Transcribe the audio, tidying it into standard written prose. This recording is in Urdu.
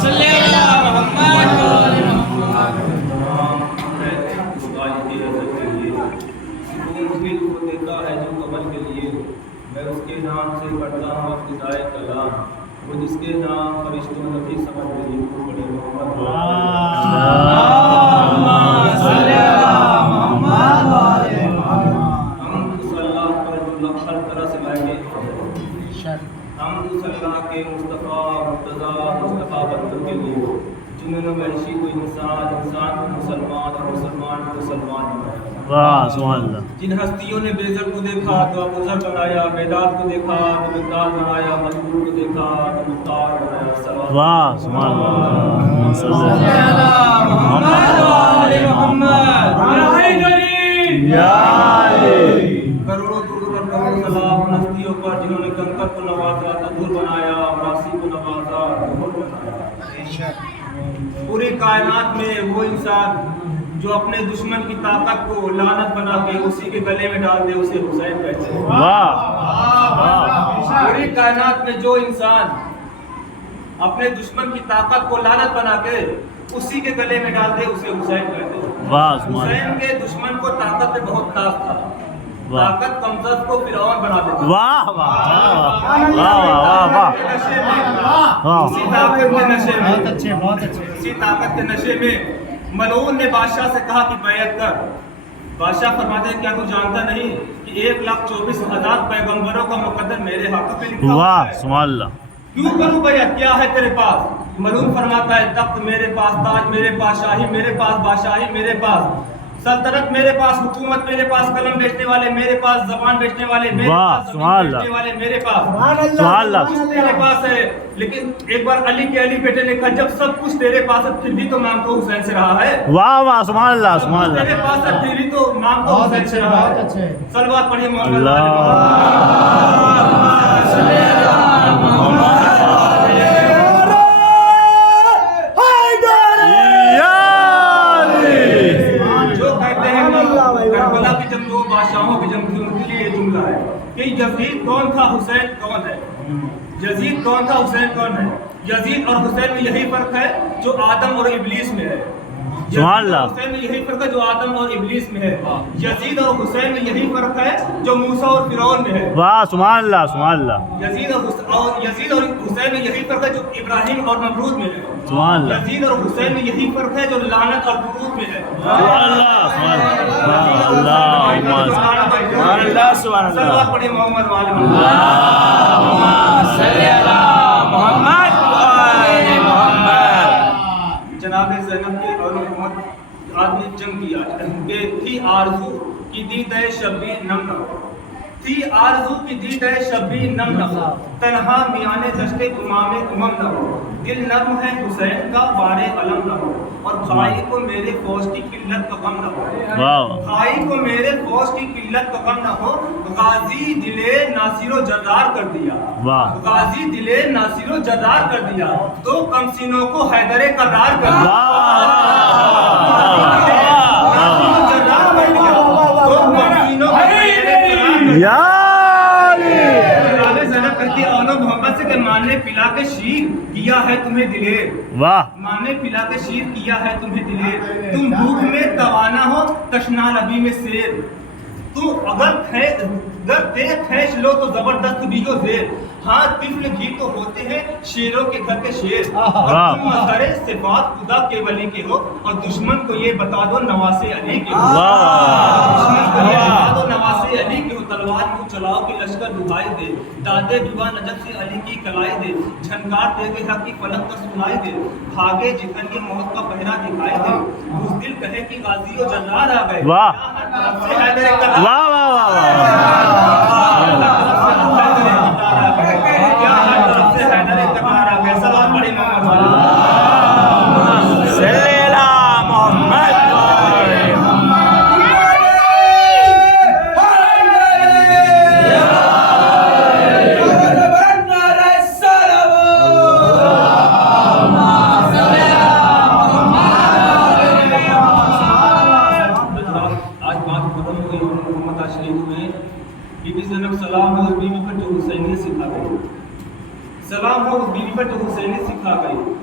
صلی اللہ محمد دیتا ہے جو قبل کے لیے میں اس کے نام سے پڑھتا ہوں ابتدائے کلام وہ جس کے نام فرشتوں نے بھی سمجھ گئی تو بڑی محمد صلی اللہ محمد ہم صلی اللہ پر جو ہر طرح سے لائے ہم صلی اللہ کے مصطفیٰ مصطفیٰ بندوں کے لیے جنہوں نے وحشی کو انسان کو مسلمان اور مسلمان کو مسلمان بنایا واہ سبحان اللہ. جن ہستیوں نے بیزر کو دیکھا تو ابوذر بنایا، بیداد کو دیکھا تو بغداد بنایا، مجبور کو دیکھا تو مختار بنایا. واہ سبحان اللہ. صلی اللہ محمد یا کروڑوں کروڑوں سلام ہستیوں پر جنہوں نے کنکر کو نوازا، تدور بنایا، راسی کو نوازا، دور بنایا. پوری کائنات میں وہ انسان جو اپنے دشمن کی طاقت کو لعنت بنا کے اسی کے گلے میں ڈال دے اسے حسین کہتے ہیں. پوری کائنات میں جو انسان اپنے دشمن کی طاقت کو لعنت بنا کے اسی کے گلے میں ڈال دے اسے حسین کہتے ہیں. حسین کے دشمن کو طاقت میں بہت ناز تھا، طاقت کمزور کو فرعون بنا دیتا. واہ واہ واہ واہ اسی طاقت کے نشے میں اسی طاقت کے نشے میں ملعون نے بادشاہ سے کہا کہ بیعت کر. بادشاہ فرماتے ہیں کیا تو جانتا نہیں کہ 1,24,000 پیغمبروں کا مقدر میرے ہاتھوں پہ لکھا واہ ہے. سبحان اللہ. کیوں کروں بیعت، کیا ہے تیرے پاس؟ ملعون فرماتا ہے تخت میرے پاس، تاج میرے پاس، شاہی میرے پاس، بادشاہی میرے پاس، سلطنت میرے پاس، حکومت میرے پاس، قلم بیچنے والے میرے پاس، زبان بیچنے والے میرے پاس، زمین بیچنے والے میرے پاس، سبحان اللہ. میرے پاس ہے. لیکن ایک بار علی کے علی بیٹے نے کہا جب سب کچھ تیرے پاس ہے پھر بھی تو مانگ تو حسین سے رہا ہے. واہ واہ سبحان اللہ سبحان تیرے اللہ. پاس ہے پھر بھی تو مانگ تو حسین سے رہا ہے. صلوات پڑھیے محمد کربلا کی جنگ دو بادشاہوں کی جنگ تھی، ان کے لیے یہ جملہ ہے کہ یزید کون تھا حسین کون ہے. یزید کون تھا حسین کون ہے. یزید اور حسین میں یہی فرق ہے جو آدم اور ابلیس میں ہے. سبحان اللہ. حسین میں یہی فرق ہے جو آدم اور ابلیس میں ہے. یزید اور حسین میں یہی فرق ہے جو موسیٰ اور فرعون میں ہے. واہ سبحان اللہ سبحان اللہ. یزید اور حسین میں یہی فرق ہے جو ابراہیم اور نمرود میں ہے. سبحان اللہ. یزید اور حسین میں یہی فرق ہے جو لعنت اور قنوط میں ہے. سبحان اللہ سبحان اللہ سبحان اللہ. صلوات پڑھیے محمد وعلی محمد. جناب زینب کے اور حکومت آدمی جنگ کیا کہ تھی آرزو کی دیدہ شبیر نم نہ ہو، تھی آرزو کی دیدہ شبیر نم نہ ہو، تنہا میانے دشت امام امم نہ ہو، دل نرم ہے حسین کا بارے علم نہ ہو، اور بھائی کو میرے فوج کی قلت کا غم نہ ہو. بھائی کو میرے فوج کی قلت کا غم نہ ہو، غازی دلے ناصر و جرار کر دیا. غازی دلے ناصر و جرار کر دیا، دو کمسینوں کو حیدر کرار کر دیا. محمد سے کہ مانے پلا کے شیر کیا ہے تمہیں دلیر. واہ مانے پلا کے شیر کیا ہے تمہیں دلیر، تم بھوک میں توانا ہو تشنا لبی میں سیر. تو اگر تیز کھینچ لو تو زبردست بھی ہو زیر. ہاں طفل بھی تو ہوتے ہیں شیروں کے گھر کے شیر. اور تم مظہر صفات خدا کے ولی کے ہو، اور دشمن کو یہ بتا دو نواز علی کے ہو. دشمن کو یہ بتا دو نواز علی کے ہو. تلوار کو چلاؤ کہ لشکر دکھائی دے، دادے دیوان نجف سے علی کی کلائی دے، جھنکار دے کے حق کی فلک کا سنائی دے، بھاگے جتن یہ موت کا پہرا دکھائی دے، اس دل کہے کہ غازی و جرار آ گئے. واہ واہ واہ واہ سلام ہو اس بیوی پر جو حسینیت سکھا گئی. سلام ہو اس بیوی پر جو حسینیت سکھا گئی.